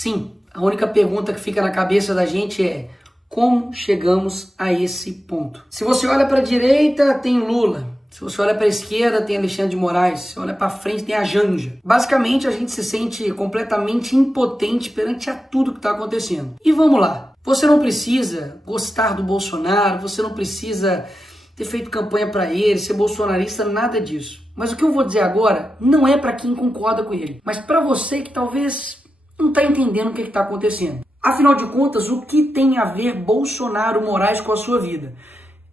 Sim, a única pergunta que fica na cabeça da gente é: como chegamos a esse ponto? Se você olha para a direita, tem Lula. Se você olha para a esquerda, tem Alexandre de Moraes. Se você olha para frente, tem a Janja. Basicamente, a gente se sente completamente impotente perante a tudo que está acontecendo. E vamos lá. Você não precisa gostar do Bolsonaro, você não precisa ter feito campanha para ele, ser bolsonarista, nada disso. Mas o que eu vou dizer agora não é para quem concorda com ele, mas para você que talvez não está entendendo o que está acontecendo. Afinal de contas, o que tem a ver Bolsonaro Moraes com a sua vida?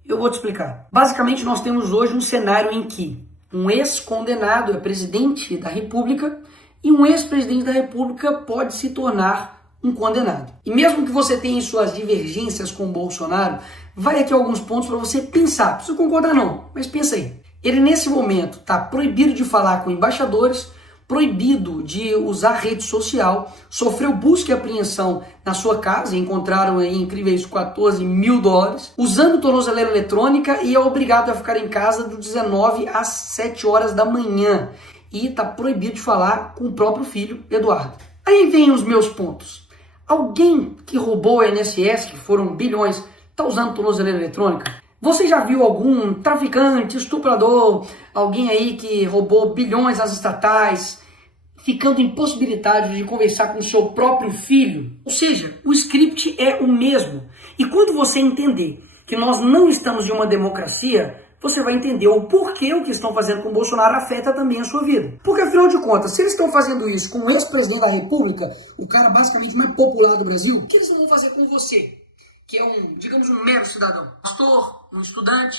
Eu vou te explicar. Basicamente, nós temos hoje um cenário em que um ex-condenado é presidente da República e um ex-presidente da República pode se tornar um condenado. E mesmo que você tenha suas divergências com o Bolsonaro, vai aqui alguns pontos para você pensar. Não precisa concordar não, mas pensa aí. Ele nesse momento está proibido de falar com embaixadores, proibido de usar rede social, sofreu busca e apreensão na sua casa, encontraram aí incríveis $14 mil, usando tornozeleira eletrônica e é obrigado a ficar em casa do 19 às 7 horas da manhã. E está proibido de falar com o próprio filho, Eduardo. Aí vem os meus pontos. Alguém que roubou a INSS, que foram bilhões, está usando tornozeleira eletrônica? Você já viu algum traficante, estuprador, alguém aí que roubou bilhões às estatais, ficando impossibilitado de conversar com o seu próprio filho? Ou seja, o script é o mesmo. E quando você entender que nós não estamos em uma democracia, você vai entender o porquê o que estão fazendo com o Bolsonaro afeta também a sua vida. Porque, afinal de contas, se eles estão fazendo isso com o ex-presidente da República, o cara basicamente mais popular do Brasil, o que eles vão fazer com você? Que é digamos, um mero cidadão. Pastor, um estudante,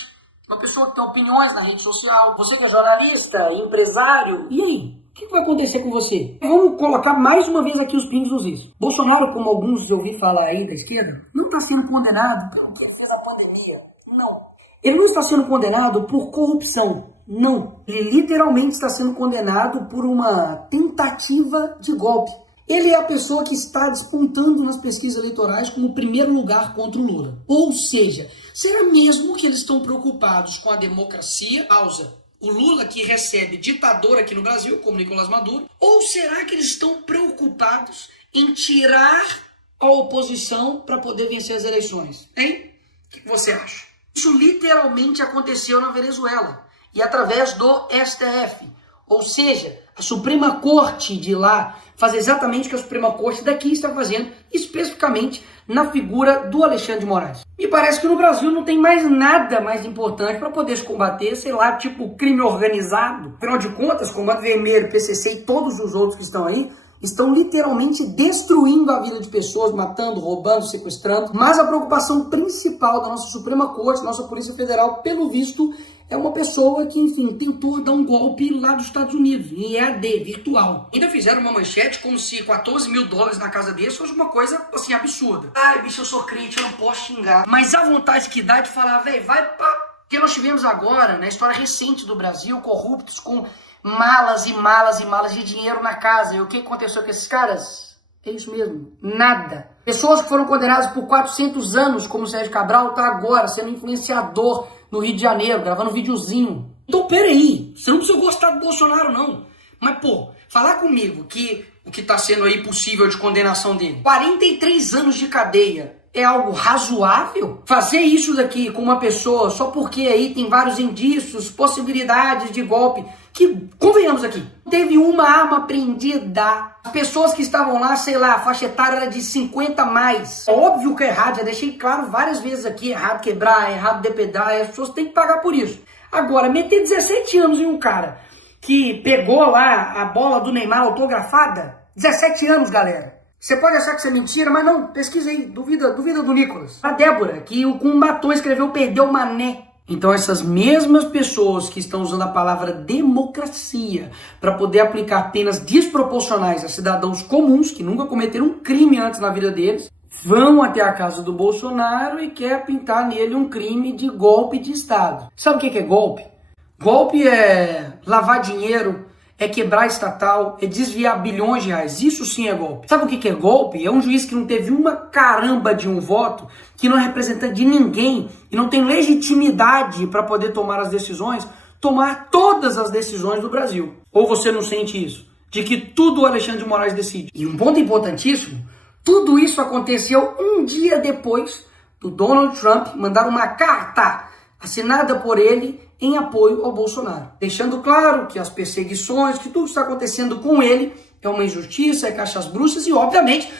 uma pessoa que tem opiniões na rede social, você que é jornalista, empresário, e aí? O que vai acontecer com você? Vamos colocar mais uma vez aqui os pingos nos is. Bolsonaro, como alguns eu ouvi falar aí da esquerda, não está sendo condenado pelo que ele fez na pandemia. Não. Ele não está sendo condenado por corrupção. Não. Ele literalmente está sendo condenado por uma tentativa de golpe. Ele é a pessoa que está despontando nas pesquisas eleitorais como primeiro lugar contra o Lula. Ou seja, será mesmo que eles estão preocupados com a democracia? Pausa. O Lula que recebe ditador aqui no Brasil, como Nicolás Maduro? Ou será que eles estão preocupados em tirar a oposição para poder vencer as eleições? Hein? O que você acha? Isso literalmente aconteceu na Venezuela e através do STF. Ou seja, a Suprema Corte de lá faz exatamente o que a Suprema Corte daqui está fazendo, especificamente na figura do Alexandre de Moraes. Me parece que no Brasil não tem mais nada mais importante para poder se combater, sei lá, tipo crime organizado. Afinal de contas, Comando Vermelho, PCC e todos os outros que estão aí, estão literalmente destruindo a vida de pessoas, matando, roubando, sequestrando. Mas a preocupação principal da nossa Suprema Corte, nossa Polícia Federal, pelo visto, é uma pessoa que, enfim, tentou dar um golpe lá dos Estados Unidos, em EAD, virtual. Ainda fizeram uma manchete como se $14 mil na casa dele fosse uma coisa, assim, absurda. Ai, bicho, eu sou crente, eu não posso xingar. Mas a vontade que dá de falar, velho, vai pá. Porque nós tivemos agora, na história recente do Brasil, corruptos com malas e malas e malas de dinheiro na casa. E o que aconteceu com esses caras? É isso mesmo, nada. Pessoas que foram condenadas por 400 anos, como o Sérgio Cabral, tá agora sendo influenciador no Rio de Janeiro, gravando um videozinho. Então, peraí, você não precisa gostar do Bolsonaro, não. Mas, pô, falar comigo que o que tá sendo aí possível de condenação dele, 43 anos de cadeia, é algo razoável? Fazer isso daqui com uma pessoa só porque aí tem vários indícios, possibilidades de golpe, que, convenhamos aqui, teve uma arma apreendida. As pessoas que estavam lá, sei lá, a faixa etária era de 50 a mais. É óbvio que é errado, já deixei claro várias vezes aqui, errado quebrar, errado depedrar, as pessoas têm que pagar por isso. Agora, meter 17 anos em um cara que pegou lá a bola do Neymar autografada, 17 anos, galera. Você pode achar que isso é mentira, mas não, pesquisa aí, duvida do Nicolas. A Débora, que com um batom escreveu perdeu o mané. Então essas mesmas pessoas que estão usando a palavra democracia para poder aplicar penas desproporcionais a cidadãos comuns que nunca cometeram um crime antes na vida deles, vão até a casa do Bolsonaro e quer pintar nele um crime de golpe de Estado. Sabe o que é golpe? Golpe é lavar dinheiro, é quebrar estatal, é desviar bilhões de reais. Isso sim é golpe. Sabe o que é golpe? É um juiz que não teve uma caramba de um voto, que não é representante de ninguém e não tem legitimidade para poder tomar as decisões, tomar todas as decisões do Brasil. Ou você não sente isso? de que tudo o Alexandre de Moraes decide. E um ponto importantíssimo, tudo isso aconteceu um dia depois do Donald Trump mandar uma carta assinada por ele em apoio ao Bolsonaro, deixando claro que as perseguições, que tudo que está acontecendo com ele é uma injustiça, é caixas bruxas e, obviamente,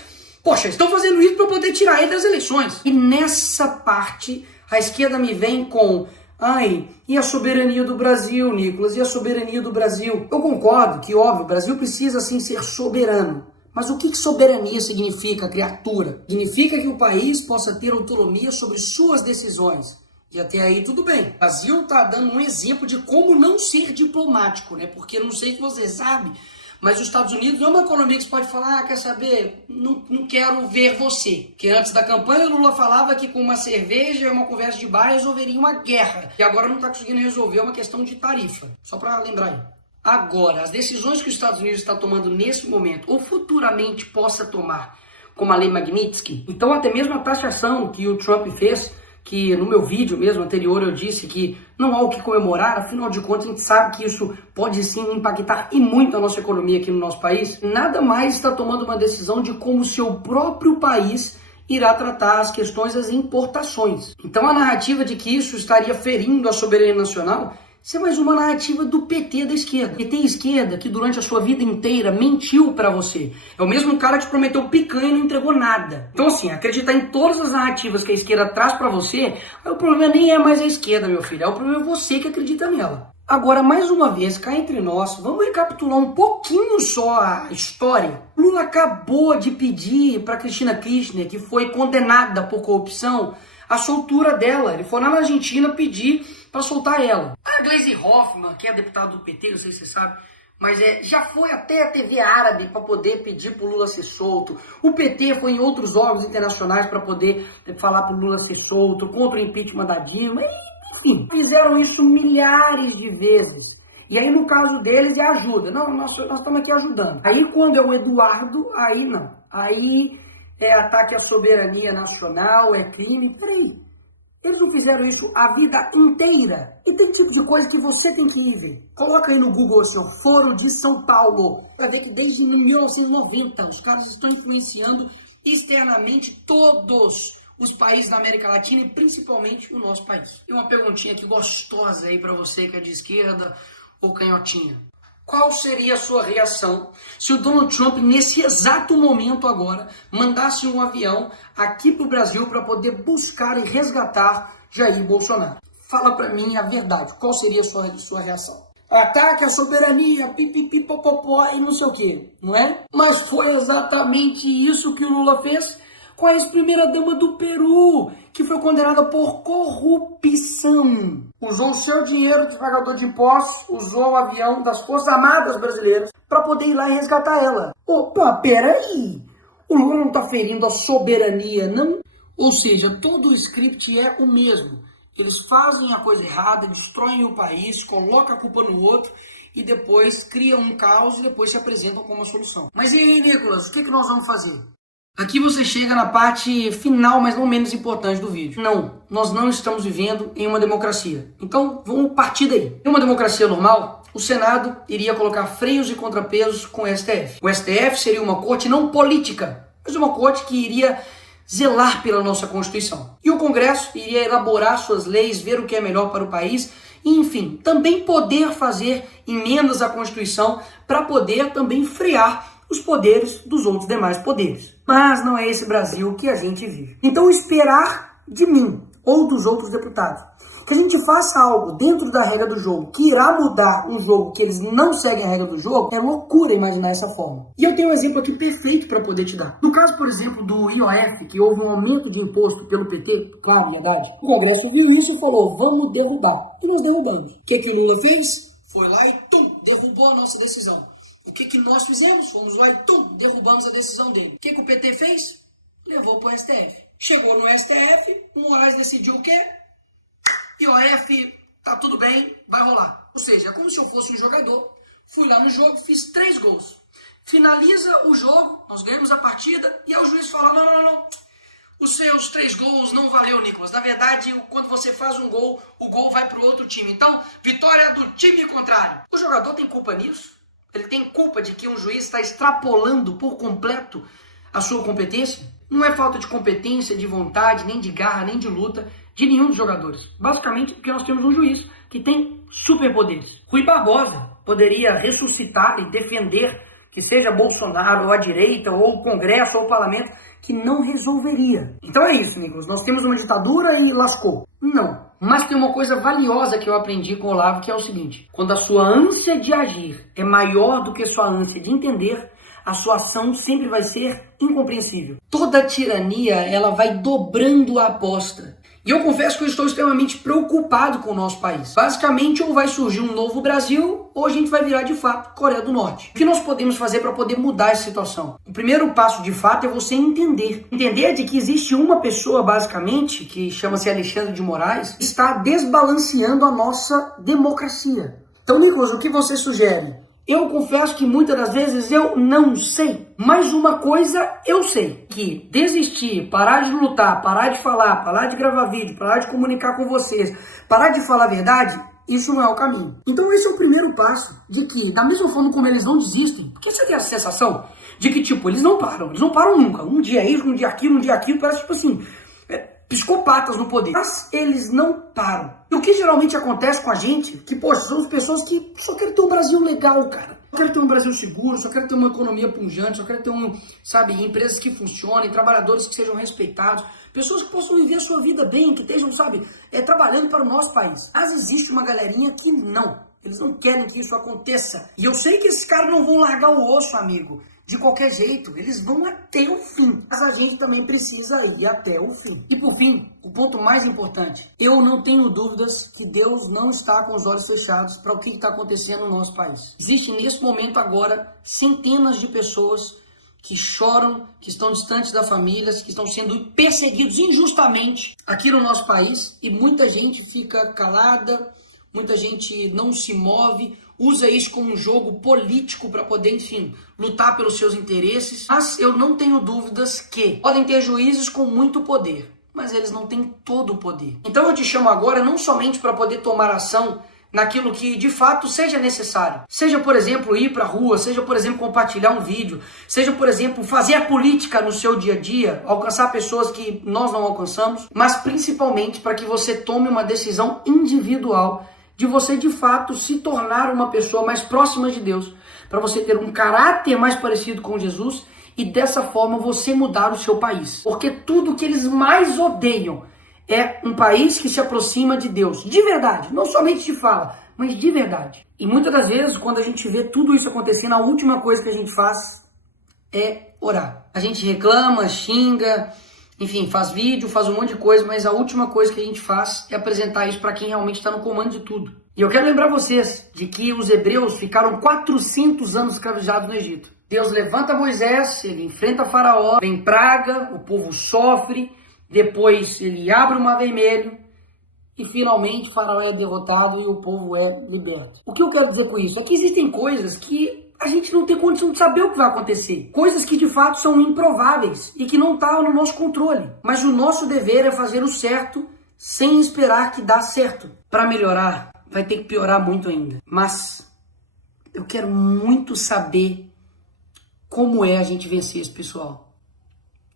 poxa, estão fazendo isso para poder tirar ele das eleições. E nessa parte, a esquerda me vem com, ai, e a soberania do Brasil, Nicolas, e a soberania do Brasil? Eu concordo que, óbvio, o Brasil precisa, sim, ser soberano. Mas o que soberania significa, criatura? Significa que o país possa ter autonomia sobre suas decisões. E até aí tudo bem. O Brasil está dando um exemplo de como não ser diplomático, né? Porque não sei se você sabe, mas os Estados Unidos não é uma economia que você pode falar, quer saber, não quero ver você. Porque antes da campanha o Lula falava que com uma cerveja e uma conversa de bar resolveria uma guerra. E agora não está conseguindo resolver uma questão de tarifa. Só para lembrar aí. Agora, as decisões que os Estados Unidos está tomando nesse momento, ou futuramente possa tomar, como a lei Magnitsky, então até mesmo a taxação que o Trump fez, que no meu vídeo mesmo anterior eu disse que não há o que comemorar, afinal de contas a gente sabe que isso pode sim impactar e muito a nossa economia aqui no nosso país, nada mais está tomando uma decisão de como o seu próprio país irá tratar as questões das importações. Então a narrativa de que isso estaria ferindo a soberania nacional, isso é mais uma narrativa do PT da esquerda. PT esquerda que durante a sua vida inteira mentiu pra você. É o mesmo cara que te prometeu picanha e não entregou nada. Então assim, acreditar em todas as narrativas que a esquerda traz pra você, aí o problema nem é mais a esquerda, meu filho. É o problema é você que acredita nela. Agora, mais uma vez, cá entre nós, vamos recapitular um pouquinho só a história. Lula acabou de pedir pra Cristina Kirchner, que foi condenada por corrupção, a soltura dela. Ele foi lá na Argentina pedir para soltar ela. A Gleisi Hoffmann, que é deputada do PT, não sei se você sabe, mas já foi até a TV árabe para poder pedir para o Lula ser solto. O PT foi em outros órgãos internacionais para poder falar para o Lula ser solto, contra o impeachment da Dilma. Enfim, fizeram isso milhares de vezes. E aí no caso deles é ajuda. Não, nós estamos aqui ajudando. Aí quando é o Eduardo, aí não. Aí é ataque à soberania nacional, é crime. Peraí. Eles não fizeram isso a vida inteira. E tem tipo de coisa que você tem que ir ver. Coloca aí no Google, seu Foro de São Paulo. Pra ver que desde 1990 os caras estão influenciando externamente todos os países da América Latina e principalmente o nosso país. E uma perguntinha aqui gostosa aí pra você que é de esquerda ou canhotinha. Qual seria a sua reação se o Donald Trump, nesse exato momento agora, mandasse um avião aqui para o Brasil para poder buscar e resgatar Jair Bolsonaro? Fala para mim a verdade, qual seria a sua reação? Ataque à soberania, pipipipopopó e não sei o que, não é? Mas foi exatamente isso que o Lula fez com a ex-primeira-dama do Peru, que foi condenada por corrupção. Usou o seu dinheiro de pagador de impostos, usou o avião das Forças Armadas Brasileiras para poder ir lá e resgatar ela. Opa, peraí! O Lula não está ferindo a soberania, não? Ou seja, todo o script é o mesmo. Eles fazem a coisa errada, destroem o país, colocam a culpa no outro e depois criam um caos e depois se apresentam como uma solução. Mas e aí, Nicolas, o que nós vamos fazer? Aqui você chega na parte final, mas não menos importante do vídeo. Não, nós não estamos vivendo em uma democracia. Então, vamos partir daí. Em uma democracia normal, o Senado iria colocar freios e contrapesos com o STF. O STF seria uma corte não política, mas uma corte que iria zelar pela nossa Constituição. E o Congresso iria elaborar suas leis, ver o que é melhor para o país e, enfim, também poder fazer emendas à Constituição para poder também frear os poderes dos outros demais poderes. Mas não é esse Brasil que a gente vive. Então esperar de mim ou dos outros deputados que a gente faça algo dentro da regra do jogo que irá mudar um jogo que eles não seguem a regra do jogo, é loucura imaginar essa forma. E eu tenho um exemplo aqui perfeito para poder te dar. No caso, por exemplo, do IOF, que houve um aumento de imposto pelo PT, claro, verdade, o Congresso viu isso e falou, vamos derrubar. E nós derrubamos. O que o Lula fez? Foi lá e derrubou a nossa decisão. O que nós fizemos? Fomos lá e derrubamos a decisão dele. O que o PT fez? Levou para o STF. Chegou no STF, o Moraes decidiu o quê? IOF, tá tudo bem, vai rolar. Ou seja, é como se eu fosse um jogador, fui lá no jogo, fiz 3 gols. Finaliza o jogo, nós ganhamos a partida, e aí o juiz fala, não. Os seus 3 gols não valeu, Nicolas. Na verdade, quando você faz um gol, o gol vai para o outro time. Então, vitória do time contrário. O jogador tem culpa nisso? Ele tem culpa de que um juiz está extrapolando por completo a sua competência? Não é falta de competência, de vontade, nem de garra, nem de luta de nenhum dos jogadores. Basicamente porque nós temos um juiz que tem superpoderes. Rui Barbosa poderia ressuscitar e defender que seja Bolsonaro, ou a direita, ou o Congresso, ou o Parlamento, que não resolveria. Então é isso, amigos. Nós temos uma ditadura e lascou. Não. Mas tem uma coisa valiosa que eu aprendi com o Olavo, que é o seguinte. Quando a sua ânsia de agir é maior do que a sua ânsia de entender, a sua ação sempre vai ser incompreensível. Toda tirania, ela vai dobrando a aposta. E eu confesso que eu estou extremamente preocupado com o nosso país. Basicamente, ou vai surgir um novo Brasil, ou a gente vai virar, de fato, Coreia do Norte. O que nós podemos fazer para poder mudar essa situação? O primeiro passo, de fato, é você entender. Entender de que existe uma pessoa, basicamente, que chama-se Alexandre de Moraes, que está desbalanceando a nossa democracia. Então, Nicolas, o que você sugere? Eu confesso que muitas das vezes eu não sei, mas uma coisa eu sei, que desistir, parar de lutar, parar de falar, parar de gravar vídeo, parar de comunicar com vocês, parar de falar a verdade, isso não é o caminho. Então esse é o primeiro passo, de que da mesma forma como eles não desistem, porque você tem a sensação de que tipo, eles não param nunca, um dia isso, um dia aquilo, parece tipo assim, psicopatas no poder. Mas eles não param. E o que geralmente acontece com a gente, que, poxa, somos pessoas que só querem ter um Brasil legal, cara. Só querem ter um Brasil seguro, só querem ter uma economia pungente, só querem ter empresas que funcionem, trabalhadores que sejam respeitados, pessoas que possam viver a sua vida bem, que estejam, trabalhando para o nosso país. Mas existe uma galerinha que não. Eles não querem que isso aconteça. E eu sei que esses caras não vão largar o osso, amigo. De qualquer jeito, eles vão até o fim. Mas a gente também precisa ir até o fim. E por fim, o ponto mais importante. Eu não tenho dúvidas que Deus não está com os olhos fechados para o que está acontecendo no nosso país. Existe nesse momento agora centenas de pessoas que choram, que estão distantes das famílias, que estão sendo perseguidos injustamente aqui no nosso país. E muita gente fica calada, muita gente não se move, usa isso como um jogo político para poder, enfim, lutar pelos seus interesses. Mas eu não tenho dúvidas que podem ter juízes com muito poder, mas eles não têm todo o poder. Então eu te chamo agora não somente para poder tomar ação naquilo que de fato seja necessário. Seja, por exemplo, ir para a rua, seja, por exemplo, compartilhar um vídeo, seja, por exemplo, fazer a política no seu dia a dia, alcançar pessoas que nós não alcançamos, mas principalmente para que você tome uma decisão individual de você, de fato, se tornar uma pessoa mais próxima de Deus, para você ter um caráter mais parecido com Jesus e dessa forma você mudar o seu país. Porque tudo que eles mais odeiam é um país que se aproxima de Deus, de verdade, não somente de fala, mas de verdade. E muitas das vezes, quando a gente vê tudo isso acontecendo, a última coisa que a gente faz é orar. A gente reclama, xinga, enfim, faz vídeo, faz um monte de coisa, mas a última coisa que a gente faz é apresentar isso para quem realmente está no comando de tudo. E eu quero lembrar vocês de que os hebreus ficaram 400 anos escravizados no Egito. Deus levanta Moisés, ele enfrenta Faraó, vem praga, o povo sofre, depois ele abre o Mar Vermelho e finalmente Faraó é derrotado e o povo é liberto. O que eu quero dizer com isso? É que existem coisas que a gente não tem condição de saber o que vai acontecer. Coisas que de fato são improváveis e que não estão no nosso controle. Mas o nosso dever é fazer o certo sem esperar que dá certo. Para melhorar, vai ter que piorar muito ainda. Mas eu quero muito saber como é a gente vencer esse pessoal.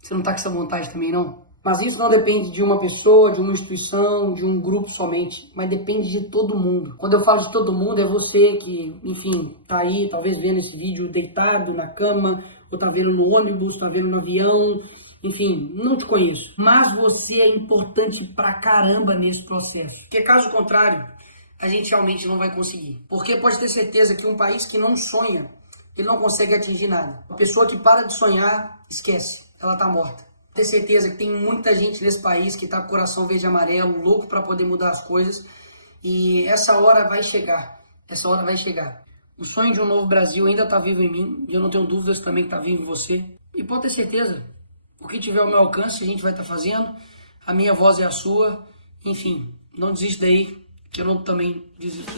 Você não tá com essa vontade também, não? Mas isso não depende de uma pessoa, de uma instituição, de um grupo somente, mas depende de todo mundo. Quando eu falo de todo mundo, é você que, enfim, tá aí, talvez vendo esse vídeo deitado na cama, ou tá vendo no ônibus, tá vendo no avião, enfim, não te conheço. Mas você é importante pra caramba nesse processo. Porque caso contrário, a gente realmente não vai conseguir. Porque pode ter certeza que um país que não sonha, ele não consegue atingir nada. Uma pessoa que para de sonhar, esquece, ela tá morta. Ter certeza que tem muita gente nesse país que está com o coração verde e amarelo, louco para poder mudar as coisas. E essa hora vai chegar. Essa hora vai chegar. O sonho de um novo Brasil ainda está vivo em mim. E eu não tenho dúvidas também que está vivo em você. E pode ter certeza. O que tiver ao meu alcance a gente vai estar fazendo. A minha voz é a sua. Enfim, não desiste daí, que eu não também desisto.